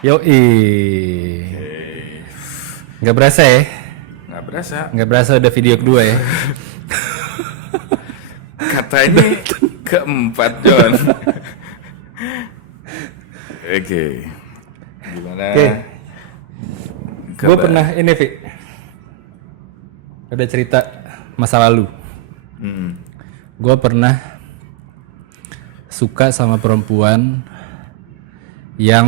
Yoi. Nggak berasa ya? Nggak berasa. Nggak berasa udah video kedua ya? Kata ini keempat, John. Oke. Gimana? Oke. Gue Kabar? pernah ini, Vi. Ada cerita masa lalu. Gue pernah suka sama perempuan yang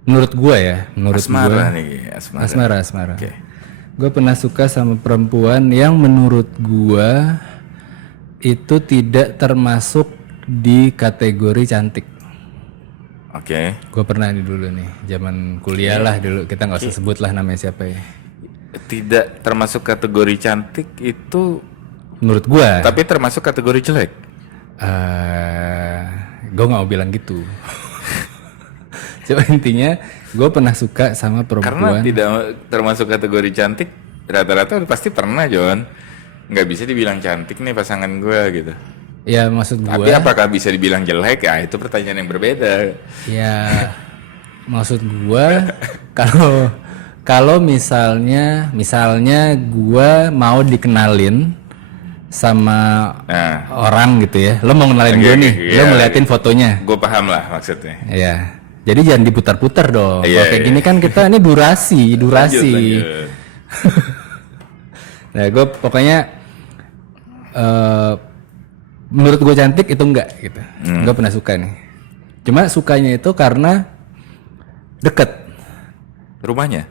menurut gue Asmara nih, asmara. Asmara. Oke. Gue pernah suka sama perempuan yang menurut gue itu tidak termasuk di kategori cantik. Oke. Gue pernah nih dulu nih, zaman kuliah lah dulu, kita nggak usah sebut lah namanya siapa ya. Tidak termasuk kategori cantik itu, Menurut gue, tapi termasuk kategori jelek. gue nggak mau bilang gitu. Coba intinya, gue pernah suka sama Karena perempuan. tidak termasuk kategori cantik, rata-rata pasti pernah, John. Nggak bisa dibilang cantik nih pasangan gue gitu. Ya maksud gue, Tapi apakah bisa dibilang jelek? Ya itu pertanyaan yang berbeda. ya maksud gue kalau kalau misalnya gue mau dikenalin sama Nah, orang gitu ya, lo mau kenalin Oke, gue oke, nih, lo iya. ngeliatin fotonya, gue paham lah maksudnya. ya. Jadi jangan diputar-putar dong. Iya, Kalau kayak iya. gini kan kita ini durasi. Lanjut. Nah, gue pokoknya menurut gue cantik itu enggak gitu. Gue pernah suka nih. Cuma sukanya itu karena deket, Rumahnya?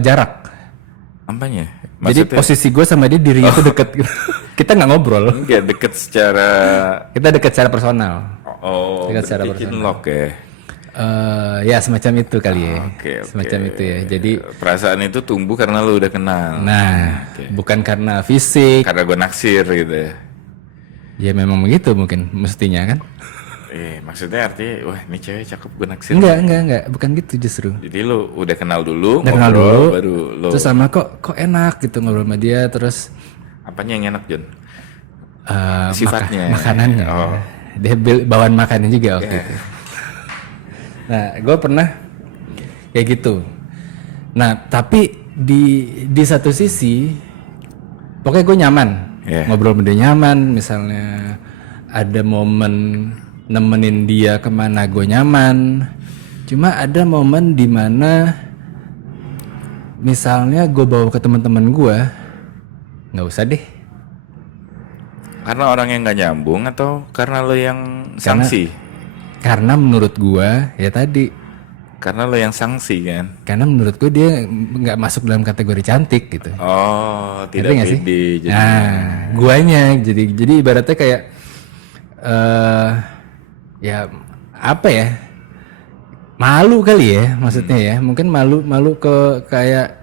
jarak. Apanya? Jadi Maksudnya posisi gue sama dia dirinya tuh deket gitu. Kita nggak ngobrol. enggak deket secara... Kita deket secara personal. Oh, Dekat secara berarti personal. cinlok ya? Ya semacam itu kali ya. Oke. Semacam itu ya. Jadi, perasaan itu tumbuh karena lu udah kenal. nah, bukan karena fisik. Karena gue naksir gitu ya. Ya memang begitu mungkin mestinya kan? Maksudnya artinya, wah ini cewek cakep gue naksir. Enggak, bukan gitu justru. Jadi lu udah kenal dulu, Udah kenal ngobrol, dulu, baru lu... terus sama kok enak gitu ngobrol sama dia, terus Apanya yang enak, John? eh, Sifatnya. makanannya. Oh. Dia bawaan makannya juga waktu itu. Nah, gue pernah kayak gitu. Nah, tapi di satu sisi, pokoknya gue nyaman. Yeah. Ngobrol sama dia nyaman, misalnya ada momen nemenin dia kemana gue nyaman. Cuma ada momen dimana misalnya gue bawa ke teman-teman gue, nggak usah deh. Karena orang yang nggak nyambung atau karena lo yang sanksi? Karena menurut gue ya tadi, Karena lo yang sanksi kan? karena menurut gue dia nggak masuk dalam kategori cantik gitu. Oh, tidak Ngerti nggak sih? pede. Jadi Nah, guanya jadi ibaratnya kayak ya apa ya? Malu kali ya maksudnya ya. Mungkin malu ke kayak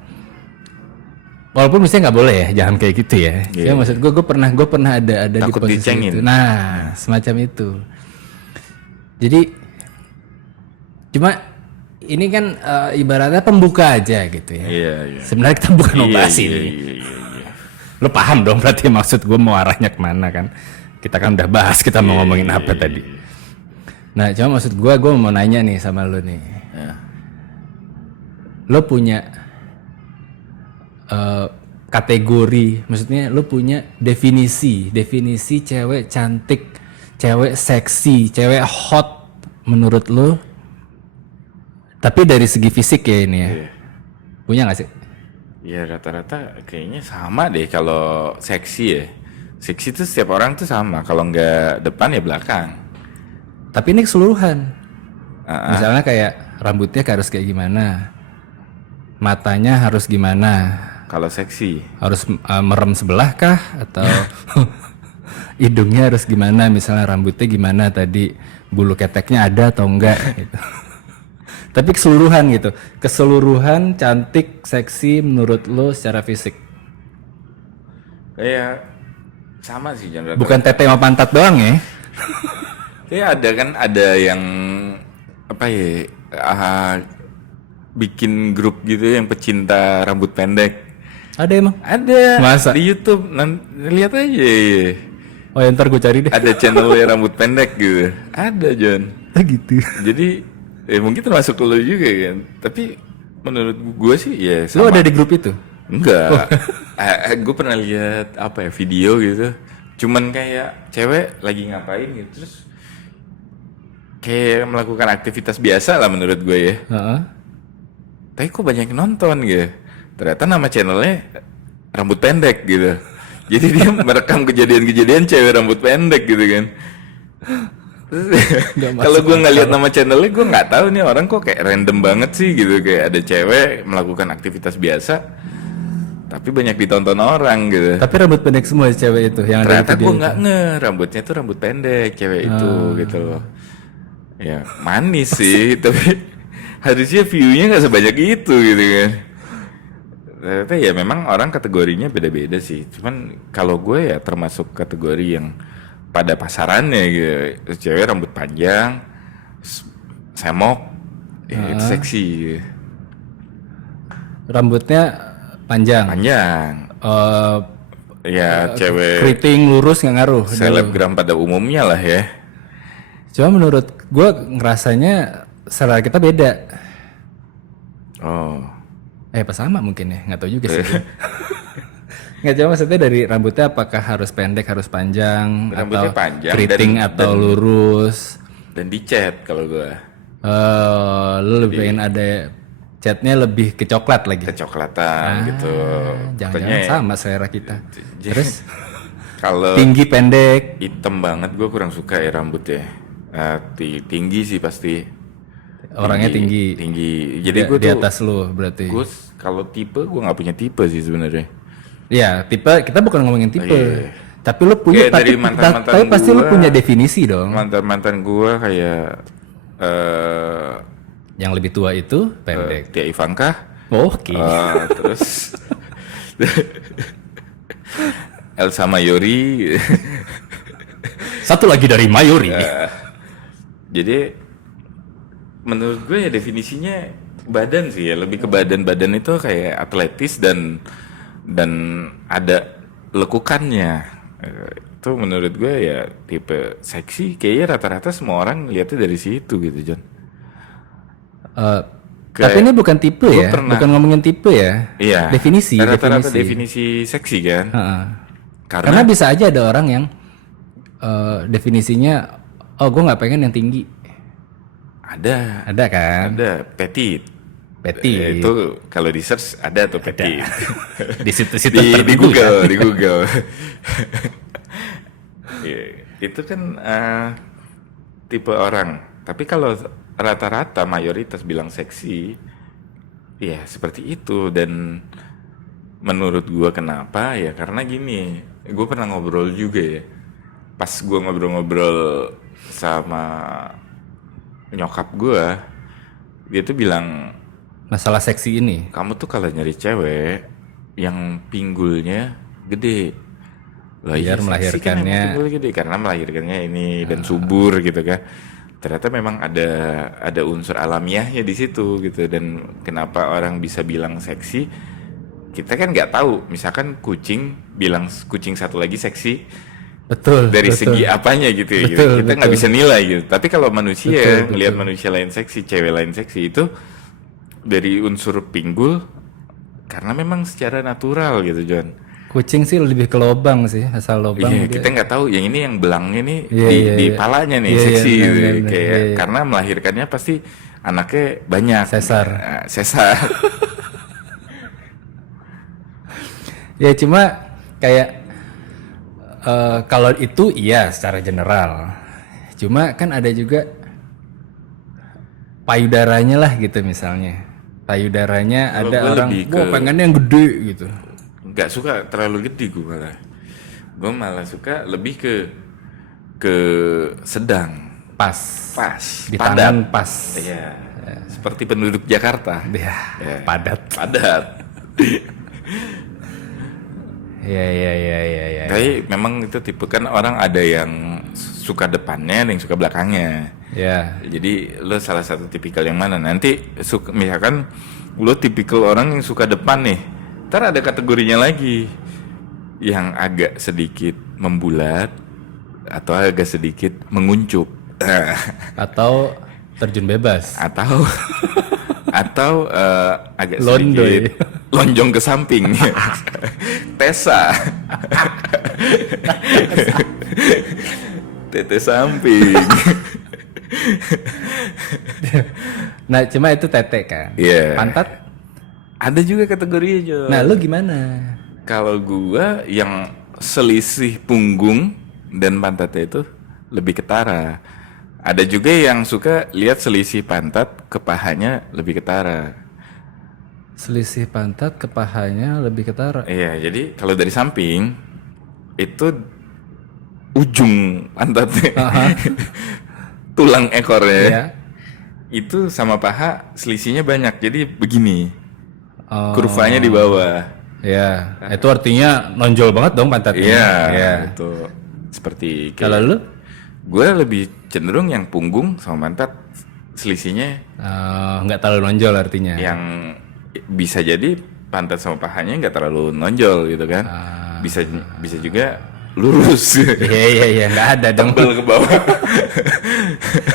walaupun misalnya nggak boleh ya, jangan kayak gitu ya. Ya maksud gue pernah ada di Takut posisi dicengin. itu. Nah, semacam itu. Jadi cuma ini kan ibaratnya pembuka aja gitu ya. Iya. Sebenarnya kita bukan mau bahas ini. Iya. Lo paham dong berarti maksud gue mau arahnya kemana kan? Kita kan udah bahas kita mau ngomongin apa tadi. Nah, cuma maksud gue mau nanya nih sama lo nih. Ya. Lo punya kategori, maksudnya lo punya definisi cewek cantik, cewek seksi, cewek hot menurut lo? Tapi dari segi fisik ya ini ya. Punya nggak sih? Ya rata-rata kayaknya sama deh kalau seksi ya. Seksi tuh setiap orang tuh sama. Kalau nggak depan ya belakang. Tapi ini keseluruhan. Ah, Misalnya kayak rambutnya harus kayak gimana, matanya harus gimana, Kalau seksi. harus merem sebelah kah atau hidungnya harus gimana, misalnya rambutnya gimana tadi, bulu keteknya ada atau enggak gitu. Tapi keseluruhan gitu, keseluruhan cantik, seksi menurut lo secara fisik. Kayak sama sih John. Rata-rata. Bukan tete sama pantat doang ya. Kayak ada yang apa ya? Bikin grup gitu yang pecinta rambut pendek. Ada emang? Ada. Masa? Di YouTube. Lihat aja. Ya. Oh ya ntar gue cari deh. Ada channel rambut pendek gitu. Ada John. Ah gitu. Jadi mungkin termasuk lo juga kan. Tapi menurut gue sih ya Lu sama. ada di grup itu? Enggak. Gue pernah lihat apa ya video gitu. Cuman kayak cewek lagi ngapain gitu terus kayak melakukan aktivitas biasa lah menurut gue ya. Heeh. Tapi kok banyak yang nonton gitu. Ternyata nama channelnya Rambut Pendek gitu. Jadi dia merekam kejadian-kejadian cewek rambut pendek gitu kan. Nggak masuk Kalau gue nggak lihat akal. nama channelnya, gue nggak tahu nih orang kok kayak random banget sih gitu. Kayak ada cewek melakukan aktivitas biasa, tapi banyak ditonton orang gitu. Tapi rambut pendek semua cewek itu yang ada di Ternyata video gue itu. nggak rambutnya tuh rambut pendek cewek itu gitu loh. Ya manis sih, tapi harusnya view-nya nggak sebanyak itu gitu kan. Ternyata ya memang orang kategorinya beda-beda sih. Cuman kalau gue ya termasuk kategori yang pada pasarannya gitu. Cewek rambut panjang, semok, ya itu seksi. Gitu. Rambutnya panjang. Panjang. Ya cewek Keriting lurus nggak ngaruh. selebgram pada umumnya lah ya. Cuma menurut gue ngerasanya selera kita beda. Oh. Apa sama mungkin ya? Nggak tahu juga sih. Nggak, cuma maksudnya dari rambutnya apakah harus pendek, harus panjang, Rambutnya atau panjang keriting dan- atau lurus. Dan dicat kalau gue Lu lebih pengen ada catnya lebih ke coklat lagi. kecoklatan gitu. Jangan-jangan sama selera kita. Terus Kalau tinggi pendek. hitam banget gue kurang suka ya rambutnya. Tinggi sih pasti. Orangnya tinggi. Tinggi. Jadi Di, gue di tuh atas lu berarti. gue kalau tipe gue nggak punya tipe sih sebenarnya. Ya, tipe kita bukan ngomongin tipe. Iya. Tapi lu punya Kayak dari mantan-mantan tapi pasti lu gua- punya definisi dong. Mantan gue kayak Yang lebih tua itu pendek. Tia Ivanka. Oke. Terus Elsa Mayori. Satu lagi dari Mayori. Jadi menurut gue ya definisinya badan sih ya, lebih ke badan itu kayak atletis dan ada lekukannya. Itu menurut gue ya tipe seksi, kayaknya rata-rata semua orang lihatnya dari situ gitu John. Tapi ini bukan tipe gua ya, pernah- bukan ngomongin tipe ya. Iya. Definisi. Rata-rata definisi seksi kan. Heeh. Karena Karena bisa aja ada orang yang definisinya, oh gue nggak pengen yang tinggi. Ada kan? ada petit. Petit. Itu kalau di search ada tuh petit. Di situ-situ di tertentu Google, kan? di Google. Iya, itu kan tipe orang. Tapi kalau rata-rata mayoritas bilang seksi, ya seperti itu. Dan menurut gua kenapa ya karena gini, gue pernah ngobrol juga ya. Pas gua ngobrol-ngobrol sama nyokap gua, dia tuh bilang Masalah seksi ini. kamu tuh kalau nyari cewek yang pinggulnya gede. Lah, Biar seksi kan melahirkannya- emang pinggulnya gede karena melahirkannya ini dan subur gitu kan. Ternyata memang ada unsur alamiahnya di situ gitu. Dan kenapa orang bisa bilang seksi? Kita kan nggak tahu. Misalkan kucing bilang kucing satu lagi seksi Betul. dari betul. segi apanya gitu ya. Betul, Kita nggak betul. bisa nilai gitu. Tapi kalau manusia Betul, melihat betul. manusia lain seksi, cewek lain seksi itu dari unsur pinggul karena memang secara natural gitu John. Kucing sih lebih ke lobang sih, asal lobang. Iya, dia. kita nggak tahu yang ini yang belangnya nih Iya, iya, di iya. palanya nih Iya, iya, seksi benar, gitu. benar, Kayak iya, iya. karena melahirkannya pasti anaknya banyak. Sesar. Sesar. Ya cuma kayak kalau itu iya secara general. Cuma kan ada juga payudaranya lah gitu misalnya. Payudaranya Kalau ada gua orang, lebih wah ke- pengennya yang gede gitu. Nggak suka terlalu gede gue malah. Gue malah suka lebih ke sedang, Pas. pas, Di padat. tangan pas. Iya. Seperti penduduk Jakarta. Ya, Ya. padat. Padat. Ya. Tapi memang itu tipe kan orang ada yang suka depannya, ada yang suka belakangnya. Ya. Jadi lo salah satu tipikal yang mana? Nanti misalkan lo tipikal orang yang suka depan nih. Ntar ada kategorinya lagi yang agak sedikit membulat atau agak sedikit menguncup. Atau Terjun bebas. Atau agak Londoy. sedikit lonjong ke samping. Tesa. Tete samping. Nah, cuma itu tete kan. Iya. Pantat. Ada juga kategorinya, Jo. Nah, lu gimana? Kalau gua yang selisih punggung dan pantatnya itu lebih ketara. Ada juga yang suka lihat selisih pantat ke pahanya lebih ketara. Selisih pantat ke pahanya lebih ketara. Iya, jadi kalau dari samping itu ujung pantatnya, tulang ekornya Iya. itu sama paha selisihnya banyak. Jadi begini, Oh. kurvanya di bawah. Ya, itu artinya nonjol banget dong pantatnya. Iya, Iya. itu seperti Kalau lu? gue lebih cenderung yang punggung sama pantat selisihnya Nggak terlalu nonjol artinya. yang bisa jadi pantat sama pahanya nggak terlalu nonjol gitu kan. Bisa juga lurus. Iya, nggak ada dong. Tebel ke bawah.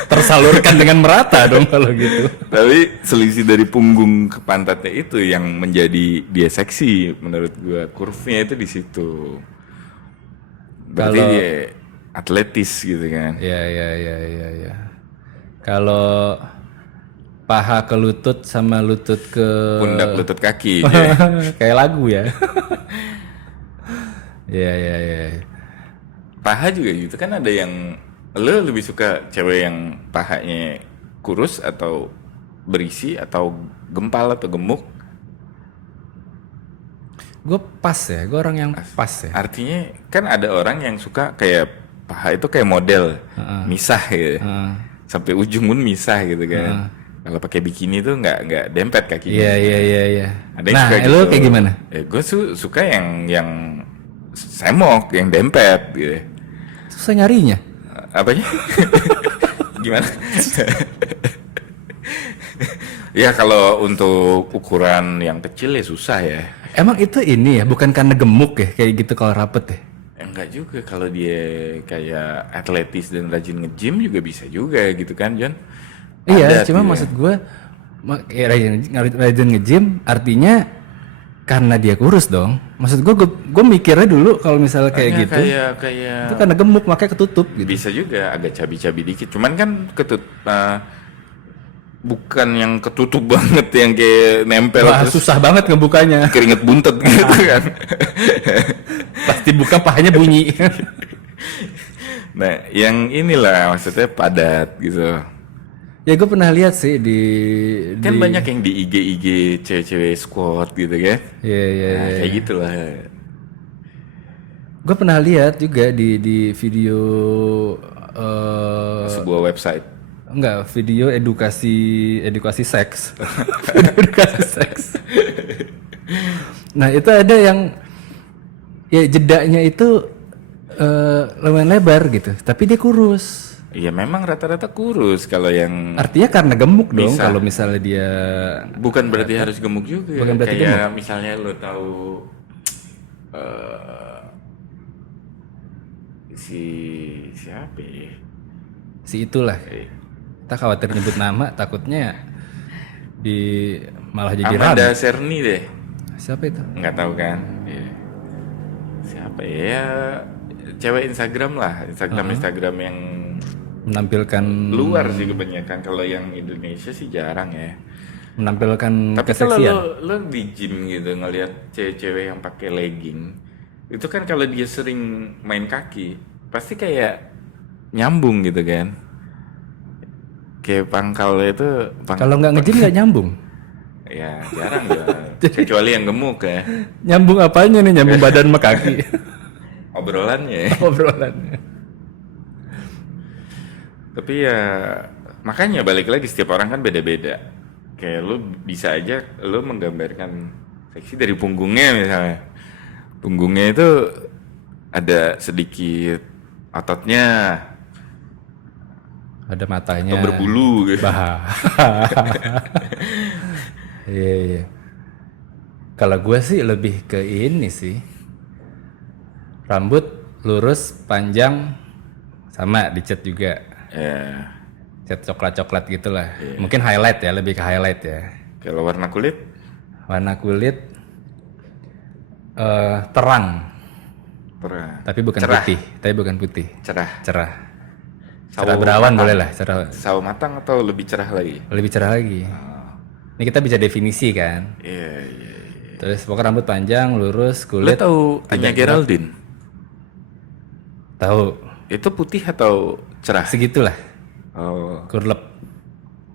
Tersalurkan dengan merata dong kalau gitu. Tapi selisih dari punggung ke pantatnya itu yang menjadi dia seksi menurut gue. Kurvnya itu di situ. Berarti Kalau- dia atletis gitu kan. Iya. Kalau paha ke lutut sama lutut ke Pundak lutut kaki. kayak lagu ya. Iya. Paha juga gitu kan, ada yang lo lebih suka cewek yang pahanya kurus atau berisi atau gempal atau gemuk. Gue pas ya, gue orang yang pas ya. Artinya kan ada orang yang suka kayak paha itu kayak model misah gitu. Sampai ujung pun misah gitu kan. Kalau pakai bikini tuh nggak dempet kakinya. Iya. Ada yang Nah, suka lu gitu. kayak gimana? Gue suka yang semok, yang dempet gitu. Susah nyarinya. Apanya? Gimana? Ya kalau untuk ukuran yang kecil ya susah ya. Emang itu ini ya, bukan karena gemuk ya kayak gitu kalau rapet ya? Enggak juga, kalau dia kayak atletis dan rajin nge-gym juga bisa juga gitu kan, John? Iya, Padat cuma dia. maksud gue ya, rajin nge-gym artinya karena dia kurus dong. Maksud gue mikirnya dulu kalau misalnya kayak Makanya gitu kayak itu karena gemuk makanya ketutup gitu. bisa juga agak cabi-cabi dikit. Cuman kan bukan yang ketutup banget yang kayak nempel Wah, terus susah banget ngebukanya. keringet buntet gitu kan. Pasti buka pahanya bunyi. Nah, yang inilah maksudnya padat gitu. Ya gue pernah lihat sih Kan banyak yang di IG cewek-cewek squat gitu kan. Iya. Nah, kayak gitulah. Gue pernah lihat juga di video Sebuah website. enggak, video edukasi seks. Edukasi seks. Nah, itu ada yang ya jedanya itu lumayan lebar gitu, tapi dia kurus. Iya memang rata-rata kurus kalau yang Artinya karena gemuk dong Bisa. kalau misalnya dia bukan berarti harus gemuk juga. Bukan berarti kayak misalnya lo tahu siapa ya? si itulah. Kita khawatir nyebut nama, takutnya malah jadi Amanda rame. Serni deh. Siapa itu? Nggak tahu kan? Iya. Siapa ya? Cewek Instagram lah, Instagram yang Menampilkan luar sih kebanyakan. Kalau yang Indonesia sih jarang ya. menampilkan Tapi kalau keseksian. lo di gym gitu ngelihat cewek-cewek yang pakai legging, itu kan kalau dia sering main kaki, pasti kayak nyambung gitu kan. Kayak pangkalnya itu Kalau nggak nge-gym nggak nyambung. ya jarang ya. Kecuali yang gemuk ya. Nyambung apanya nih? Nyambung badan sama kaki. Obrolannya. Obrolannya. Tapi ya makanya balik lagi setiap orang kan beda-beda. Kayak lu bisa aja lu menggambarkan seksi dari punggungnya misalnya. Punggungnya itu ada sedikit ototnya Ada matanya. atau berbulu gitu. Iya. Kalau gue sih lebih ke ini sih. Rambut lurus, panjang, sama dicat juga. Ya. Cat coklat-coklat gitulah. Mungkin highlight ya, lebih ke highlight ya. Kalau warna kulit? Warna kulit terang, Cerah. tapi bukan Cerah. putih. Tapi bukan putih. Cerah. Cerah. Sawo Cerah berawan matang. boleh lah. Cerah. Sawo matang atau lebih cerah lagi? Lebih cerah lagi. Ini kita bisa definisi kan. Iya. Terus pokoknya rambut panjang, lurus, Lo kulit. tahu Anya Geraldine? Tahu. Itu putih atau cerah? Segitulah. Oh, Kurlep.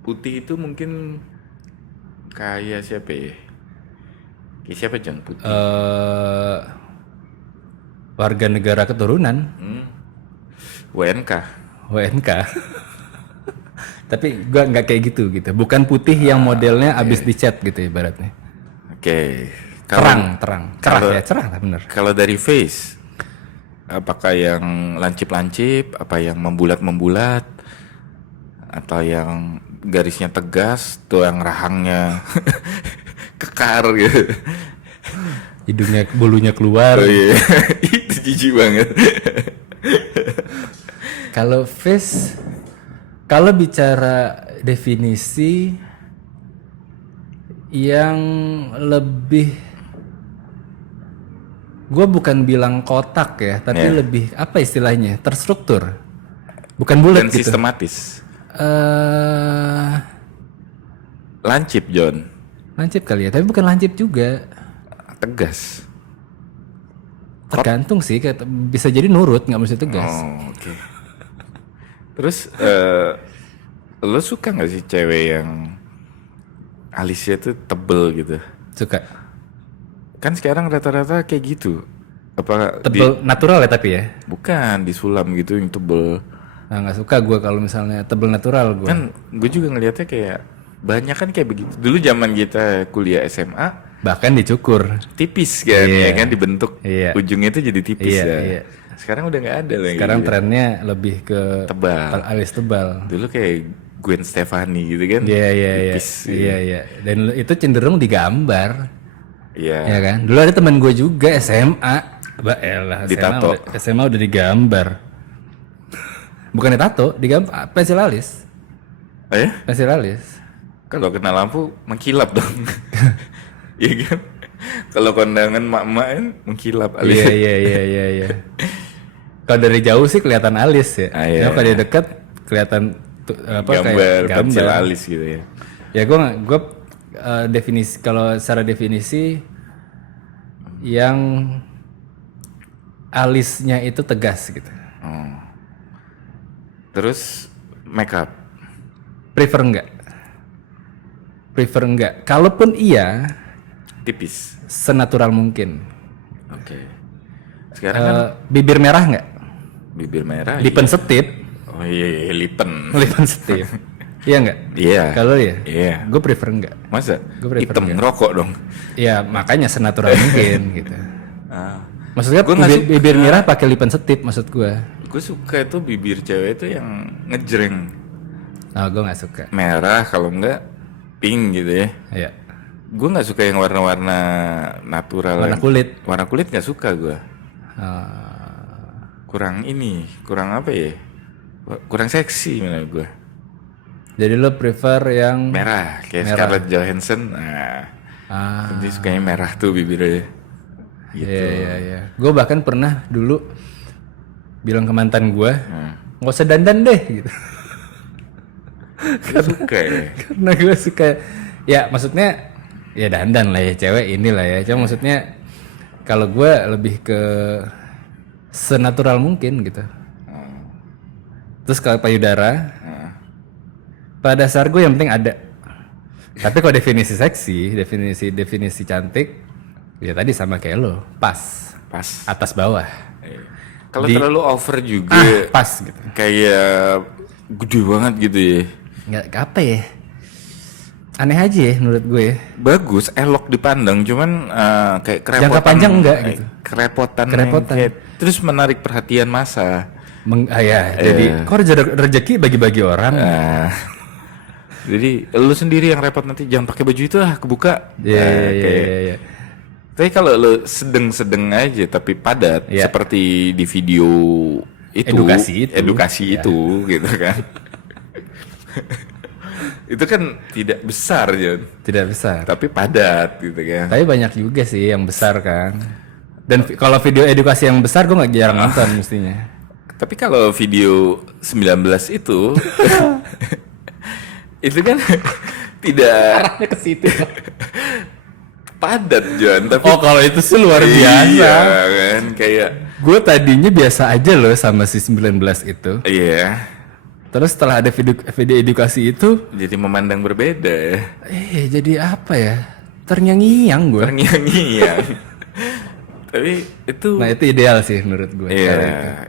putih itu mungkin kayak siapa ya? Kayak siapa John Putih? Warga negara keturunan WNK. WNK. Tapi gua nggak kayak gitu. Bukan putih yang modelnya abis dicat gitu ibaratnya. Oke. Terang. Cerah kalau- ya, cerah lah bener. Kalau dari face, apakah yang lancip-lancip, apa yang membulat-membulat, atau yang garisnya tegas, tuh yang rahangnya kekar gitu. Hidungnya bulunya keluar. Oh iya, itu jijik banget. Kalau face, kalau bicara definisi yang lebih, gue bukan bilang kotak ya, tapi Yeah. lebih apa istilahnya, terstruktur, bukan bulat Dan gitu. sistematis. Lancip John, Lancip kali ya, tapi bukan lancip juga. tegas. Tergantung sih, bisa jadi nurut, nggak mesti tegas. Oh, oke. Terus lo suka nggak sih cewek yang alisnya tuh tebel gitu? Suka. Kan sekarang rata-rata kayak gitu. Apa Tebel natural ya tapi ya. bukan disulam gitu yang tebel. Nah, nggak suka gue kalau misalnya tebel natural gue. Kan gue juga ngelihatnya kayak banyak kan kayak begitu. Dulu zaman kita kuliah SMA Bahkan dicukur. tipis kan, Iya. ya kan dibentuk Iya. ujungnya itu jadi tipis Iya, ya. iya. Sekarang udah nggak ada lagi. Sekarang gitu. trennya lebih ke Tebal. alis tebal. Dulu kayak Gwen Stefani gitu kan. Iya iya iya. Tipis. Iya iya. Dan itu cenderung digambar. Iya. Ya kan? Dulu ada teman gue juga SMA. Elah, Ditato. SMA udah digambar. Bukan ditato, digambar pensil alis. Oh ya? Pensil alis. Kalau kena lampu mengkilap dong. Iya kan? Kalau kondangan mak-mak kan mengkilap alis. Iya iya iya iya iya. Kalau dari jauh sih kelihatan alis ya. Ah, iya, Cuma kalau dari dekat kelihatan gambar kayak pensil gambar. alis gitu ya. Ya gue definisi, kalau secara definisi yang alisnya itu tegas gitu. Oh. Terus make up. Prefer enggak. Kalaupun iya, Tipis. senatural mungkin. Oke. Sekarang kan Bibir merah enggak? bibir merah. Lipen setip. Oh iya, lipen. Lipen setip. Iya enggak? Iya. Kalau ya? Iya. Gue prefer enggak. Masa? Gua prefer Hitam ngerokok dong. Ya makanya senatural mungkin gitu. Ah. Maksudnya Gua nggak bibir merah pakai lipen setip maksud gue. Gue suka itu bibir cewek itu yang ngejreng. Oh, gue nggak suka. Merah kalau enggak pink gitu ya. Iya. Gue nggak suka yang warna-warna natural. Warna kulit. Warna kulit nggak suka gue. Oh. Kurang apa ya? Kurang seksi menurut gue. Jadi lo prefer yang Merah kayak Merah. Scarlett Johansson. Nah, dia sukanya merah tuh bibirnya. Gitu. Iya. Gue bahkan pernah dulu bilang ke mantan gue, Hmm. nggak usah dandan deh gitu. Dia suka ya. Karena gue suka, ya maksudnya ya dandan lah ya cewek inilah ya. Cuma maksudnya kalau gue lebih ke senatural mungkin gitu. Terus kalau payudara, pada dasar gue yang penting ada. Tapi kalau definisi seksi, definisi cantik, ya tadi sama kayak lo, pas, Pas. atas bawah, Kalau terlalu over juga pas gitu. kayak gede banget gitu ya. Nggak apa ya? Aneh aja ya menurut gue ya. Bagus, elok dipandang, cuman kayak kerepotan. Jangka panjang enggak gitu. Kerepotan. Kerepotan. Terus menarik perhatian massa. Jadi kok rezeki bagi-bagi orang. Nah, jadi lu sendiri yang repot nanti jangan pakai baju itu kebuka. Iya. Tapi kalau lu sedang-sedang aja tapi padat Iya. seperti di video itu, Edukasi itu. edukasi Iya. itu gitu kan. Itu kan tidak besar, Jon. Tidak besar. Tapi padat gitu kan. Tapi banyak juga sih yang besar kan. Dan kalau video edukasi yang besar gue nggak jarang nonton mestinya. Tapi kalau video 19 itu itu kan tidak Arahnya ke situ. padat, Jon. Tapi Oh kalau itu sih luar biasa. Iya kan, kayak Gue tadinya biasa aja loh sama si 19 itu. iya. Terus setelah ada video edukasi itu, Jadi memandang berbeda ya. jadi apa ya? Terngiang-ngiang gue. Terngiang-ngiang. Tapi itu Nah itu ideal sih menurut gue. iya,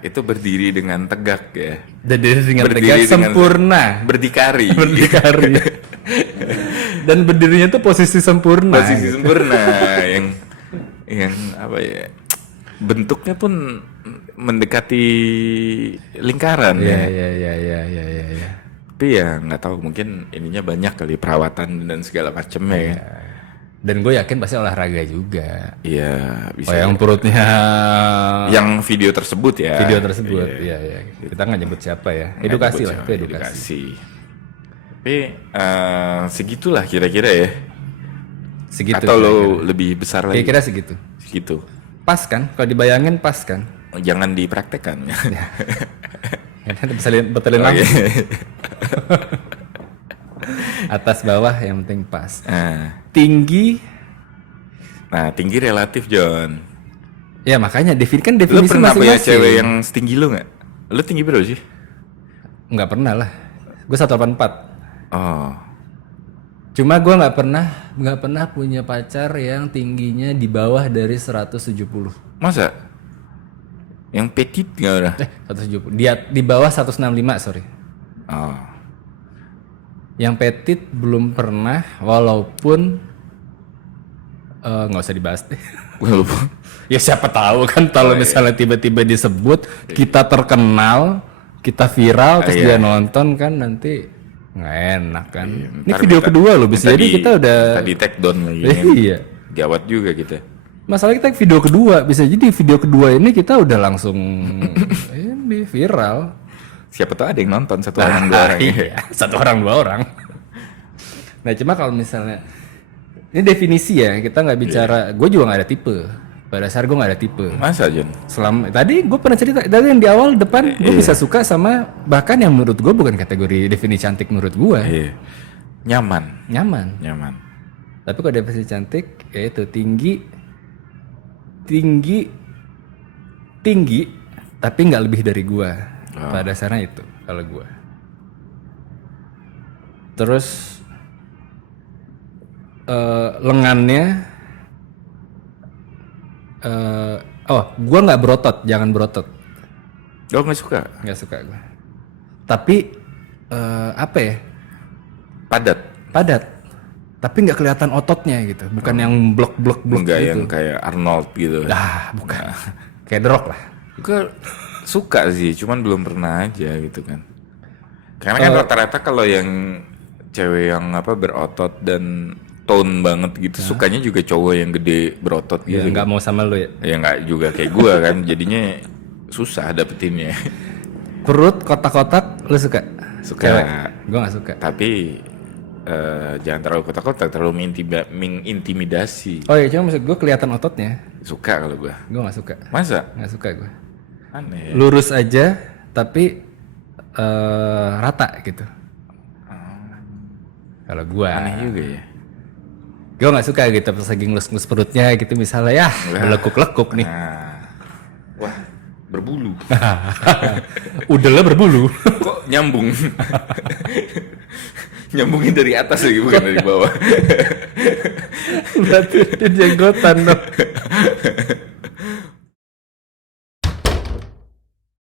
itu berdiri dengan tegak ya. Dan dengan Berdiri tegak dengan- sempurna. Berdikari. Berdikari. Dan berdirinya tuh posisi sempurna. Posisi gitu. sempurna yang apa ya? Bentuknya pun mendekati lingkaran Iya ya. iya. Tapi ya nggak tahu, mungkin ininya banyak kali perawatan dan segala macamnya ya. Dan gue yakin pasti olahraga juga. Iya, bisa. Oh yang perutnya Yang video tersebut ya. video tersebut, Iya. iya. Kita nggak nyebut siapa ya. Nggak Edukasi nyebut lah, siapa, itu edukasi. Tapi segitulah kira-kira ya. Segitu. Atau lo lebih besar lagi? Kira-kira segitu. Segitu. Pas kan? Kalau dibayangin pas kan? Jangan dipraktekkan. Ya kan bisa betulin Oke. lagi. Atas bawah yang penting pas. Tinggi, Nah, tinggi relatif, John. ya makanya kan Lu definisi pernah punya masing-masing. cewek yang setinggi lu nggak? Lu tinggi berapa sih? Nggak pernah lah. Gue 184. Oh, Cuma gue nggak pernah punya pacar yang tingginya di bawah dari 170. masa? Yang petit nggak udah? 170. Dia di bawah 165, sorry. Oh, Yang petit belum pernah, walaupun nggak usah dibahas deh. gue lupa. Ya siapa tahu kan kalau misalnya tiba-tiba disebut kita terkenal, kita viral terus dia Iya. nonton kan nanti nggak enak kan. Ini Ntar video minta- kedua loh, bisa minta jadi di- kita udah tadi take down lagi. Kan? iya. Gawat juga kita. Masalah kita video kedua, bisa jadi video kedua ini kita udah langsung ini viral. Siapa tahu ada yang nonton satu orang dua orang. Iya, satu orang dua orang. Nah cuma kalau misalnya ini definisi ya, kita nggak bicara. Gue juga nggak ada tipe. Pada dasar gue nggak ada tipe. Masa, John? Selama tadi gue pernah cerita tadi yang di awal depan gue bisa suka sama bahkan yang menurut gue bukan kategori definisi cantik menurut gue Iya. Nyaman. nyaman. Tapi kalau definisi cantik ya itu tinggi tapi nggak lebih dari gue. Pada dasarnya itu kalau gue. Terus lengannya gue nggak berotot, jangan berotot. Oh, nggak suka? Nggak suka gue. Tapi apa ya? Padat. Tapi nggak kelihatan ototnya gitu. Bukan yang blok Enggak gitu. yang kayak Arnold gitu. Bukan. Kayak The Rock lah. Gue suka sih, cuman belum pernah aja gitu kan. Karena kan rata-rata kalau yang cewek yang berotot dan tone banget gitu, sukanya juga cowok yang gede berotot Ya gitu. nggak mau sama lu ya. Ya nggak juga kayak gua kan, jadinya susah dapetinnya. Perut kotak-kotak lu suka? Suka. Gue nggak suka. Tapi jangan terlalu kotak-kotak, terlalu mengintimidasi. Oh iya, cuma maksud gue kelihatan ototnya. Suka kalau gua. Gue nggak suka. Masa? Nggak suka gue. Aneh ya. Lurus aja, tapi rata gitu. Kalau gue. Aneh juga ya. Gue nggak suka gitu pas lagi ngelus-ngelus perutnya gitu misalnya ya lekuk-lekuk nih. Nah. Wah, berbulu. Udelnya berbulu. Kok nyambung? Nyambungin dari atas lagi, bukan dari bawah. Berarti dia jenggotan dong.